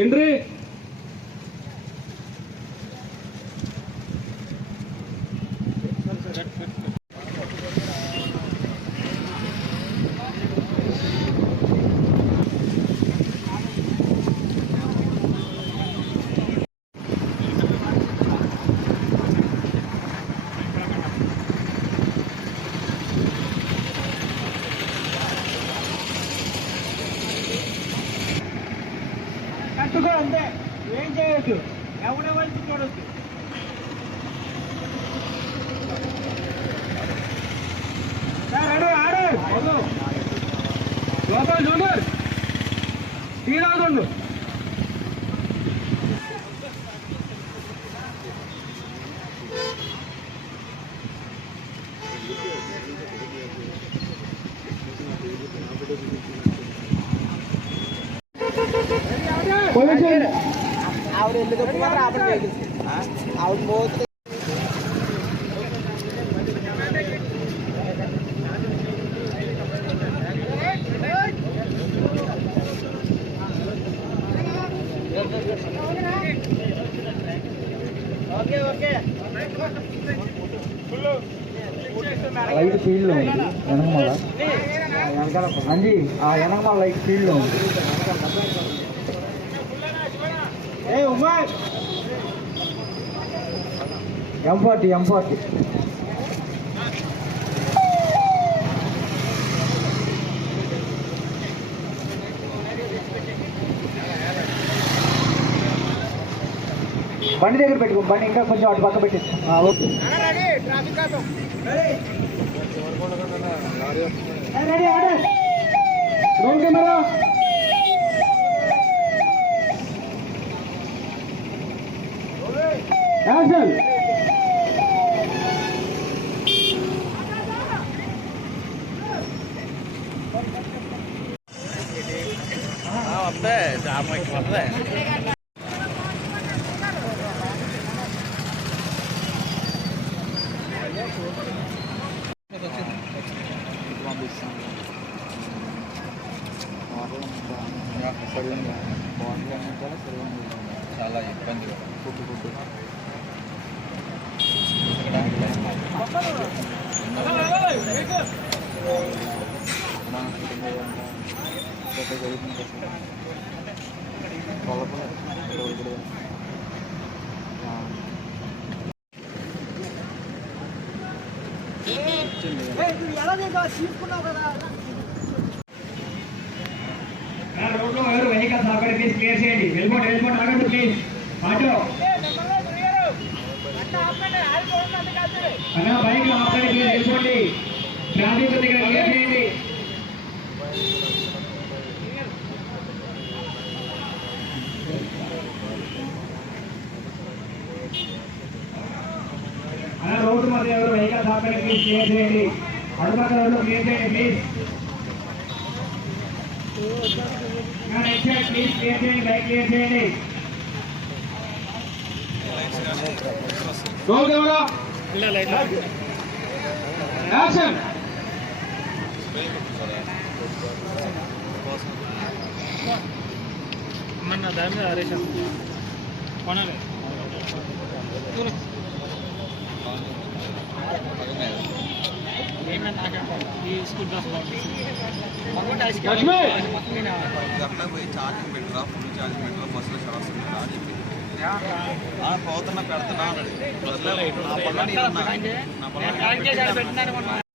Entry అంతే ఏం చేయొద్దు ఎవడెవరికి చూడొద్దు లోపల జూనియర్ టీ రాదు ఆవిడ ఎందుకు ఆవిడ మోతుంది ఓకే ఓకే లైట్ ఫీల్డ్ లో ఉంది వెనకమాల అంజీ ఆ వెనకమాల లైట్ ఫీల్డ్ లో ఉంది. M40 బండి దగ్గర పెట్టుకో, బండి ఇంకా కొంచెం అటు పక్క పెట్టి. ఓకే డ్రోన్ కెమెరా యాక్షన్ వస్తే వస్తే చాలా ఇబ్బంది తీసుకున్నావు కదా రోడ్లో ఎవరు వెహికల్స్ ఆపండి, ప్లీజ్ క్లియర్ చేయండి. వెళ్ళిపోండి ఆగండి ప్లీజ్. ఆటో అన్నా బైక్ ఆపండి ప్లీజ్, వెళ్ళిపోండి. ట్రాఫిక్ దగ్గర క్లియర్ చేయండి. అన్నా రోడ్డు మధ్య ఎవరు వెహికల్స్ ఆపండి ప్లీజ్, క్లియర్ చేయండి. అడుపక్కల రోడ్లు క్లియర్ చేయండి ప్లీజ్. ప్లీజ్ క్లియర్ చేయండి, బైక్ క్లియర్ చేయండి. Roll camera action. మన దాని మీద ఆరేషం కొనాలి ఈ స్కూల్ బస్ పోయి ఛార్జింగ్ పెట్టరా, ఫుల్ ఛార్జింగ్ పెట్టరా, బస్సులో చదవస్తుందా అని చెప్పి పోతున్నా పెడుతున్నా నా పనులు